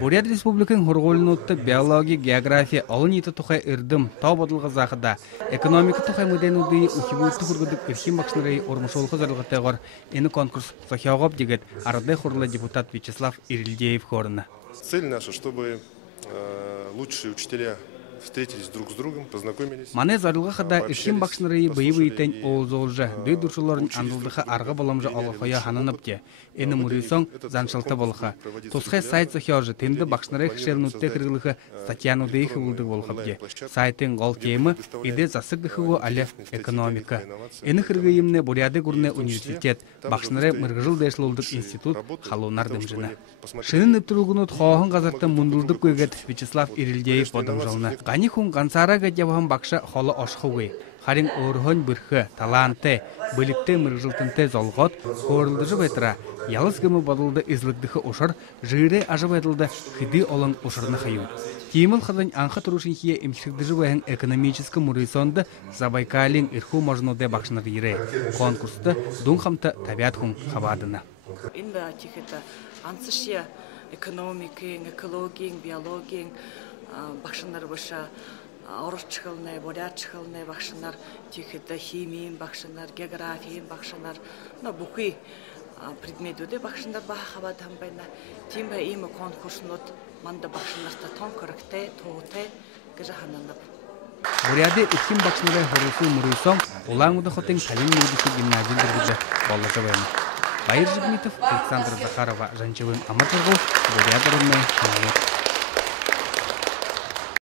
Бурят Республикын хургулнутты биология, география, алын еті тухай үрдім, тау бодылғы зақыда, экономика тухай мүденуды ухибуытты хургудық ирхим бақшынырай ормышолқы зарылғытығыр әні конкурс сахиоғап дегет арады хурлы депутат Вячеслав Ирильдеев хорына. Цель наша, чтобы лучшие учителя встретились друг с другом, познакомились. Мане зарылғы қыда ирхим бақшынырай бұйыбы етен оғызолжы, дөй дұршыларын андылдықы арғы боломжы алықоя ханынып де. Эни мурисоң заншылты болха. Тосхай сайт сахиожы тенді бақшынырай хшернутте кіргілігі статьяну дейхі болдық болхап де. Сайтын ғол темі иде засығдықығы әлі экономика. Эни кіргі емне Буряды Гурне университет, бақшынырай мұрғыжыл дэшлолдық институт қалунар дымжыны. Шынын үптірігінут хоғын ғазарты мұндылдық көйгет Вячеслав Ирильдеев бодым жылны. Ғани хүн ғансара ғадявығын бақшы қолы ашқуғый. Харин орхон бүрхі, таланты, білікті мұрғылтынты золғот, қорылдыжы бәйтіра, ялыз гімі бадылды излікдіхі ұшыр, жире ажы бәйтілді хиди олың ұшырны қайын. Тиеміл қадын аңқы тұрушынхие имшікдіжі бәйін экономическі мұрисонды Забайкалин ирху можынуды бақшыныр ере. Конкурсты дұнқамты табиат хүн қабадына. Инда тихета ансышия экономикин, экологин, биологин, бақшыныр баша орыс чықылны, бурят чықылны бақшынар, тихета химиин бақшынар, географиин бақшынар, бұқи предметуде бақшынар баға қабадам байна. Тимба имы конкурснут манда бақшынарта тон көрікте, тоғыте, гыжахананып. Буряды ирхим бақшынырай хорусу мұрисоң, олаңуды хотын қалин медисы гимназиялдыргыжы болыжы бәйін. Байыр Жигмитов, Александр Захарова, Жанчевым Аматырғыл, Буряды Рынмай,